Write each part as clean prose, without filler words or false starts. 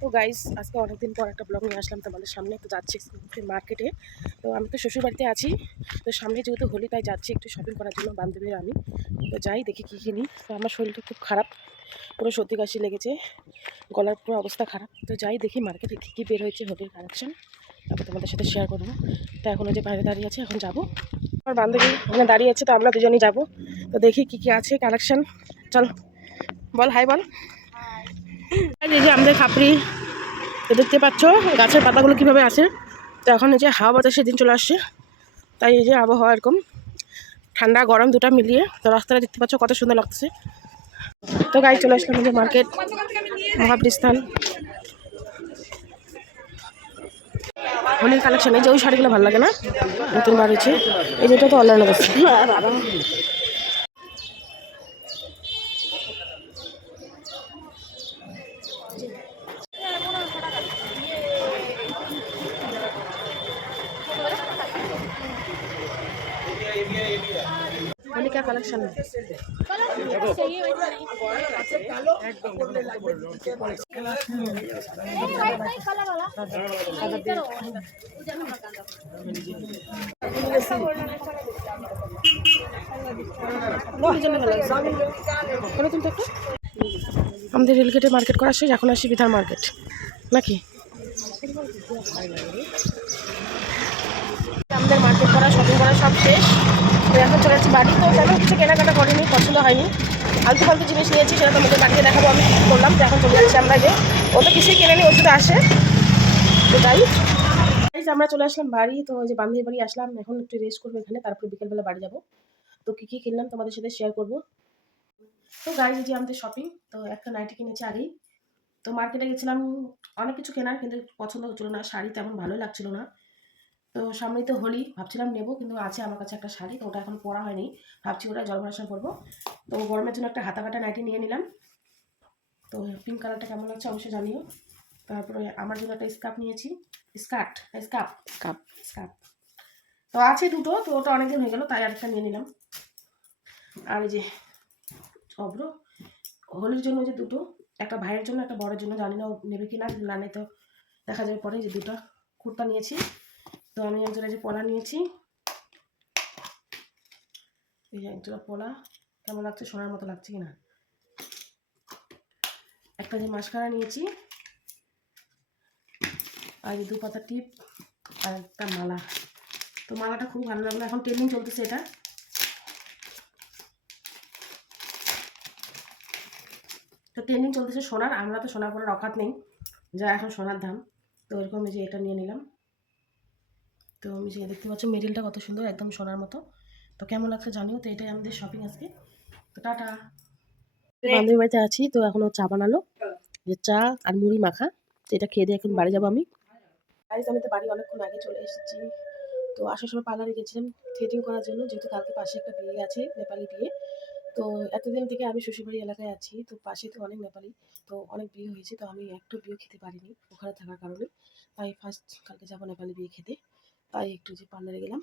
তো গাইস আজকে অনেকদিন পর একটা ব্লগ নিয়ে আসলাম তোমাদের সামনে। তো যাচ্ছি মার্কেটে। তো আমি তো শ্বশুর বাড়িতে আছি, তো সামনে যেহেতু হোলি তাই যাচ্ছি একটু শপিং করার জন্য বান্ধবীর আমি। তো যাই দেখি কী কিনি। তো আমার শরীরটা খুব খারাপ, পুরো সর্দি কাশি লেগেছে, গলার পুরো অবস্থা খারাপ। তো যাই দেখি মার্কেটে কী কী বের হয়েছে হোলির কালেকশন, তারপর তোমাদের সাথে শেয়ার করবো। তো এখন ওই যে বাইরে দাঁড়িয়ে আছে, এখন যাবো। আমার বান্ধবী ওখানে দাঁড়িয়ে আছে, তো আমরা দুজনেই যাবো। তো দেখি কী কী আছে কালেকশন। চল বল, হাই বল। এই যে আমাদের খাপড়ি, তো দেখতে পাচ্ছ গাছের পাতাগুলো কীভাবে আছে। তো এখন এই যে হাওয়া বাতাস সেদিন চলে আসছে, তাই এই যে আবহাওয়া এরকম ঠান্ডা গরম দুটা মিলিয়ে। তো রাস্তাটা দেখতে পাচ্ছ কত সুন্দর লাগতেছে। তো গাড়ি চলে আসলাম যে মার্কেট মহাবৃস্থান। হোলির কালেকশন, এই যে ওই শাড়িগুলো ভালো লাগে না, নতুন বার হয়েছে। এই যেটা তো অনলাইন অবস্থা। হোলিকা কালেকশন আমাদের রেলগেটে মার্কেট করা শেষ, এখন আসি বিধার মার্কেট নাকি। আমাদের মার্কেট করা শপিং করা সব শেষ। তো এখন চলে যাচ্ছি বাড়ি। তো তেমন কিছু কেনাকাটা করিনি, পছন্দ হয়নি, আলতু ফালতু জিনিস নিয়েছি, সেটা তোমাদের বাড়িতে দেখাবো আমি কী করলাম। তো এখন চলে যাচ্ছি আমরা, যে ও তো কিছুই কেনেনি, ওর শুধু আসে। তো তাই আমরা চলে আসলাম বাড়ি। তো ওই যে বান্ধবীর বাড়ি আসলাম, এখন একটু রেস্ট করবো এখানে, তারপরে বিকেলবেলা বাড়ি যাবো। তো কী কী কিনলাম তোমাদের সাথে শেয়ার করবো। তো গাড়ি যে আমাদের শপিং, তো একটা নাইটি কিনেছি আগেই। তো মার্কেটে গেছিলাম অনেক কিছু কেনার, কিন্তু পছন্দ হচ্ছিলো না, শাড়ি তেমন ভালো লাগছিল না। তো সামনেই তো হোলি, ভাবছিলাম নেবো, কিন্তু আছে আমার কাছে একটা শাড়ি, তো ওটা এখন পরা হয়নি, ভাবছি ওটা জল ভরাসন করবো। তো গরমের জন্য একটা হাতা কাটা নাইটি নিয়ে নিলাম। তো পিঙ্ক কালারটা কেমন লাগছে অবশ্যই জানিও। তারপরে আমার জন্য একটা স্কার্ফ নিয়েছি, স্কার্ট স্কার্ফ স্কার্ফ স্কার্ফ। তো আছে দুটো, তো ওটা অনেকদিন হয়ে গেল তাই আরেকটা নিয়ে নিলাম। আর এই যে অব্র হোলির জন্য যে দুটো, একটা ভাইয়ের জন্য একটা বড়ের জন্য, জানি না ও নেবে কি না, না নেই তো দেখা যাবে পরে। যে দুটো কুর্তা নিয়েছি। তো আমি একজোড়া যে পলা নিয়েছি, এই যে একজোড়া পলা, কেমন লাগছে, সোনার মতো লাগছে কিনা। একটা যে মাস্কারা নিয়েছি, আর এই 2 পাতা টিপ, আর একটা মালা। তো মালাটা খুব ভালো লাগলো, এখন ট্রেনিং চলতেছে এটা। তো ট্রেনিং চলতেছে সোনার, আমরা তো সোনার পরে অকাত নেই, যা এখন সোনার দাম। তো এরকম এই যে এটা নিয়ে নিলাম। তো আমি যে দেখতে পাচ্ছ মেডেলটা কত সুন্দর, একদম সোনার মতো। তো কেমন লাগছে জানিও। তো এটাই আমাদের শপিং আজকে। তো টাটা। বান্ধবী বাড়িতে আছি, তো এখনো চা বানালো, যে চা আর মুড়ি মাখা। তো এটা খেয়ে দিয়ে এখন বাড়ি যাবো আমি। আমি তো বাড়ি অনেকক্ষণ আগে চলে এসেছি। তো আসার সময় পার্লারে গেছিলাম থ্রেডিং করার জন্য, যেহেতু কালকে পাশে একটা বিয়ে আছে, নেপালি বিয়ে। তো এতদিন থেকে আমি শ্বশুরবাড়ি এলাকায় আছি, তো পাশে তো অনেক নেপালি, তো অনেক বিয়ে হয়েছে। তো আমি একটু বিয়ে খেতে পারিনি ওখানে থাকার কারণে, তাই ফার্স্ট কালকে যাবো নেপালি বিয়ে খেতে। তাই একটু যে পার্লারে গেলাম।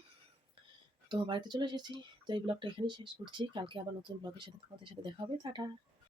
তো বাড়িতে চলে এসেছি। তো এই ব্লগটা এখানেই শেষ করছি, কালকে আবার নতুন ব্লগের সাথে তোমাদের সাথে দেখা হবে। টাটা।